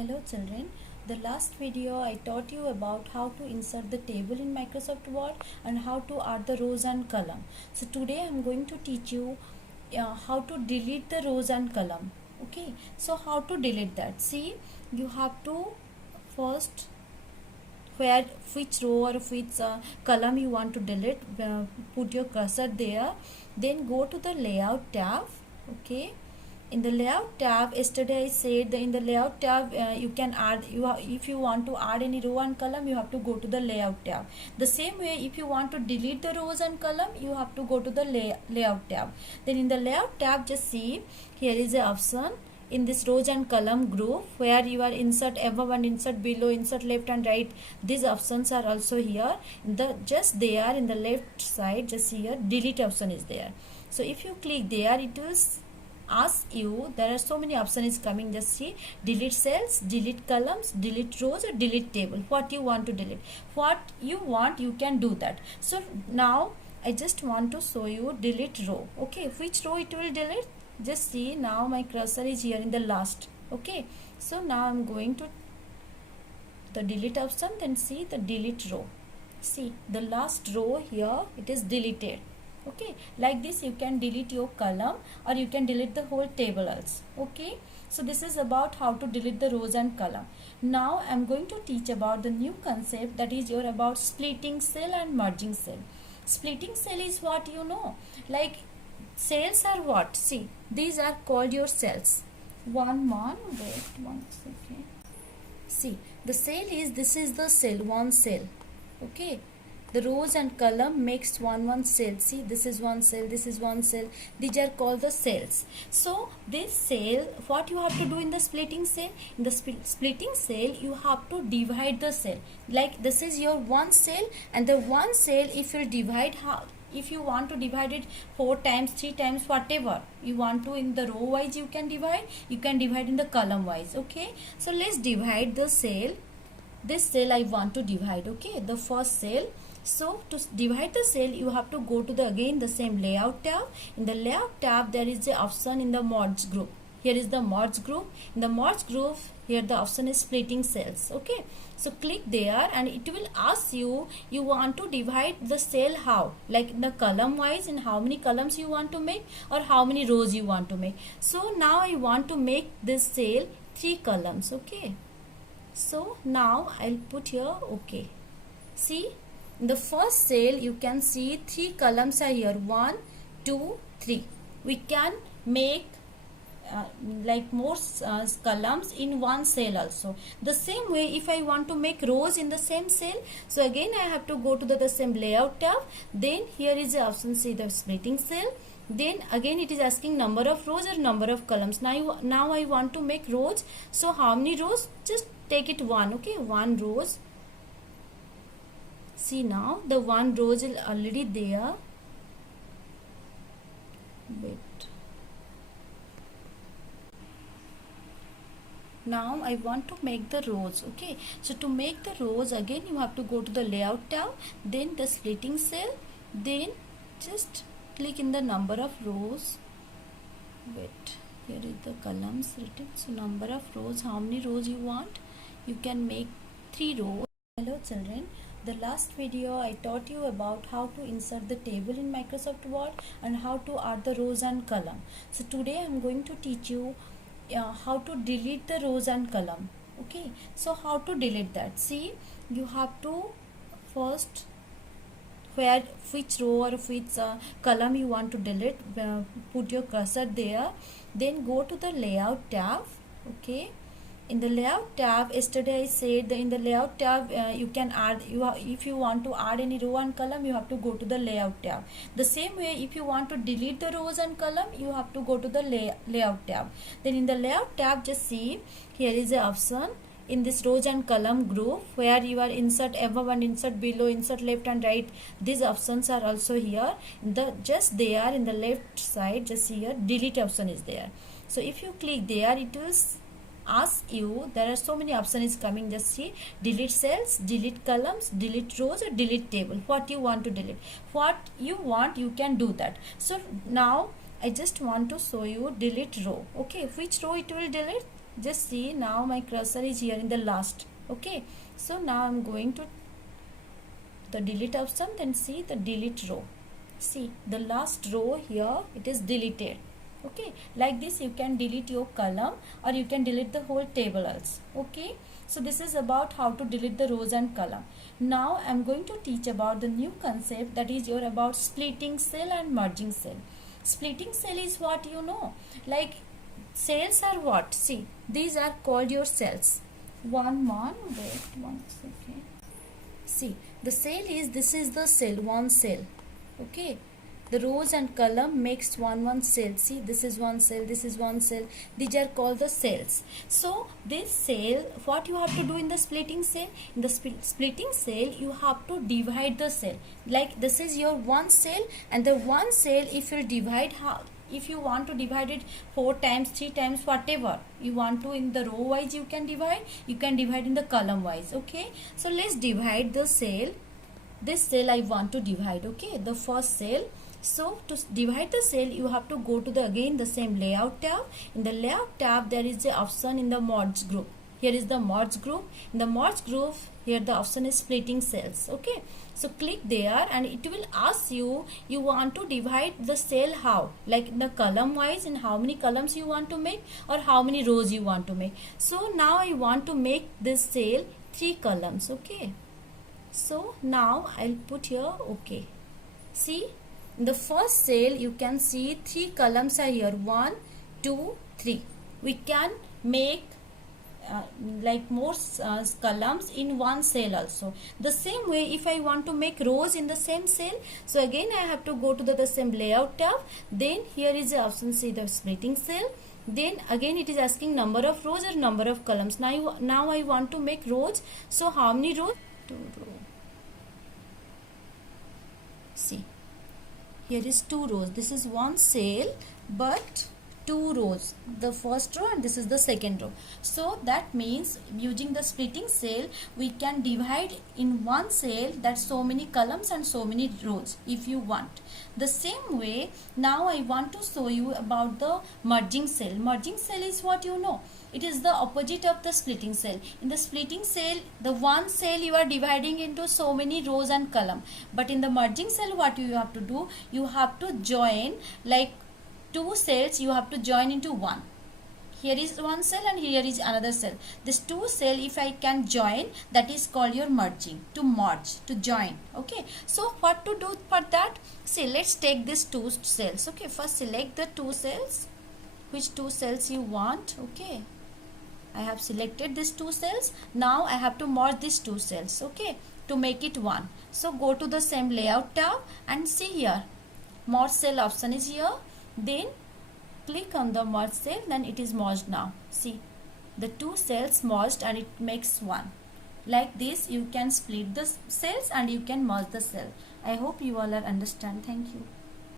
Hello children, the last video I taught you about how to insert the table in Microsoft Word and how to add the rows and column. So today I am going to teach you how to delete the rows and column. Okay, so how to delete that? See, you have to first which row or which column you want to delete, put your cursor there, then go to the layout tab. Okay, in the layout tab, yesterday I said that in the layout tab you can add if you want to add any row and column, you have to go to the layout tab. The same way, if you want to delete the rows and column, you have to go to the layout tab. Then in the layout tab, just see here is a option in this rows and column group where you are insert above and insert below, insert left and right. These options are also here. Just there in the left side, just here delete option is there. So if you click there, it will ask you, there are so many options coming. Just see, delete cells, delete columns, delete rows, or delete table. What you want to delete, what you want, you can do that. So now I just want to show you delete row. Okay, which row it will delete? Just see, now my cursor is here in the last. Okay, so now I'm going to the delete option, then see the delete row. See the last row here, it is deleted. Okay, like this you can delete your column or you can delete the whole table also. Okay, so this is about how to delete the rows and column. Now I'm going to teach about the new concept, that is your about splitting cell and merging cell. Splitting cell is what you know, like cells are what? See, these are called your cells. Wait 1 second. See, the cell is, this is the cell, one cell. Okay, the rows and column makes one cell. See, this is one cell, this is one cell. These are called the cells. So this cell, what you have to do in the splitting cell? In the splitting cell, you have to divide the cell. Like this is your one cell, and the one cell, if you divide, if you want to divide it 4 times, 3 times, whatever you want to, in the row wise you can divide in the column wise. Okay, so let's divide the cell. This cell I want to divide. Okay, the first cell. So to divide the cell, you have to go to the again the same layout tab. In the layout tab, there is the option in the merge group. Here is the merge group. In the merge group, here the option is splitting cells. Okay, so click there and it will ask you, you want to divide the cell how, like the column wise, in how many columns you want to make or how many rows you want to make. So now I want to make this cell 3 columns. Okay, so now I'll put here okay. See, in the first cell you can see 3 columns are here, 1 2 3. We can make like more columns in one cell also. The same way, if I want to make rows in the same cell, so again I have to go to the same layout tab. Then here is the option, see the splitting cell. Then again it is asking number of rows or number of columns. Now I want to make rows. So how many rows? Just take it 1. Okay, 1 rows. See, now the 1 rows is already there. Wait. Now I want to make the rows. Okay, so to make the rows, again you have to go to the layout tab, then the splitting cell, then just click in the number of rows. Wait, here is the columns written. So number of rows, how many rows you want, you can make 3 rows. Hello children, the last video I taught you about how to insert the table in Microsoft Word and how to add the rows and column. So today I am going to teach you how to delete the rows and column. Okay, so how to delete that? See, you have to first which row or which column you want to delete, put your cursor there, then go to the layout tab. Okay, in the layout tab, yesterday I said that in the layout tab you can add, if you want to add any row and column, you have to go to the layout tab. The same way, if you want to delete the rows and column, you have to go to the layout tab. Then in the layout tab, just see here is the option in this rows and column group where you are insert above and insert below, insert left and right. These options are also here. Just there in the left side, just here delete option is there. So if you click there, it will ask you, there are so many options coming. Just see, delete cells, delete columns, delete rows, or delete table. What you want to delete, what you want, you can do that. So now I just want to show you delete row. Okay, which row it will delete? just see, now my cursor is here in the last. Okay, so now I'm going to the delete option, then see the delete row. See the last row here, it is deleted. Okay, like this you can delete your column or you can delete the whole table also. Okay, so this is about how to delete the rows and column. Now I'm going to teach about the new concept, that is your about splitting cell and merging cell. Splitting cell is what you know, like cells are what, see these are called your cells. Wait 1 second. See, the cell is, this is the cell, one cell. Okay, the rows and column makes one cell. See, this is one cell, this is one cell. These are called the cells. So this cell, what you have to do in the splitting cell? In the splitting cell, you have to divide the cell. Like this is your one cell, and the one cell, if you divide, if you want to divide it 4 times, 3 times, whatever you want to, in the row wise you can divide in the column wise. Okay, so let's divide the cell. This cell I want to divide. Okay, the first cell. So to divide the cell, you have to go to the again the same layout tab. In the layout tab, there is the option in the merge group. Here is the merge group. In the merge group, here the option is splitting cells. Okay, so click there and it will ask you, you want to divide the cell how, like in the column wise, in how many columns you want to make or how many rows you want to make. So now I want to make this cell 3 columns. Okay, so now I'll put here. Okay, see, in the first cell you can see 3 columns are here, 1 2 3. We can make like more columns in one cell also. The same way, if I want to make rows in the same cell, so again I have to go to the same layout tab. Then here is the option, see the splitting cell. Then again it is asking number of rows or number of columns. Now I want to make rows. So how many rows? 2 rows. See, here is 2 rows. This is one cell but 2 rows, the first row and this is the second row. So that means using the splitting cell, we can divide in one cell that so many columns and so many rows if you want. The same way, now I want to show you about the merging cell. Merging cell is what you know. It is the opposite of the splitting cell. In the splitting cell, the one cell you are dividing into so many rows and column. But in the merging cell, what you have to do? You have to join, like 2 cells you have to join into one. Here is one cell and here is another cell. This 2 cell, if I can join, that is called your merging. To merge, to join. Okay, so what to do for that? See, let's take these 2 cells. Okay, first select the 2 cells, which 2 cells you want. Okay, I have selected these 2 cells. Now I have to merge these 2 cells. Okay, to make it one. So go to the same layout tab and see here, merge cell option is here. Then click on the merge cell, then it is merged now. See, the 2 cells merged and it makes one. Like this you can split the cells and you can merge the cell. I hope you all are understand. Thank you.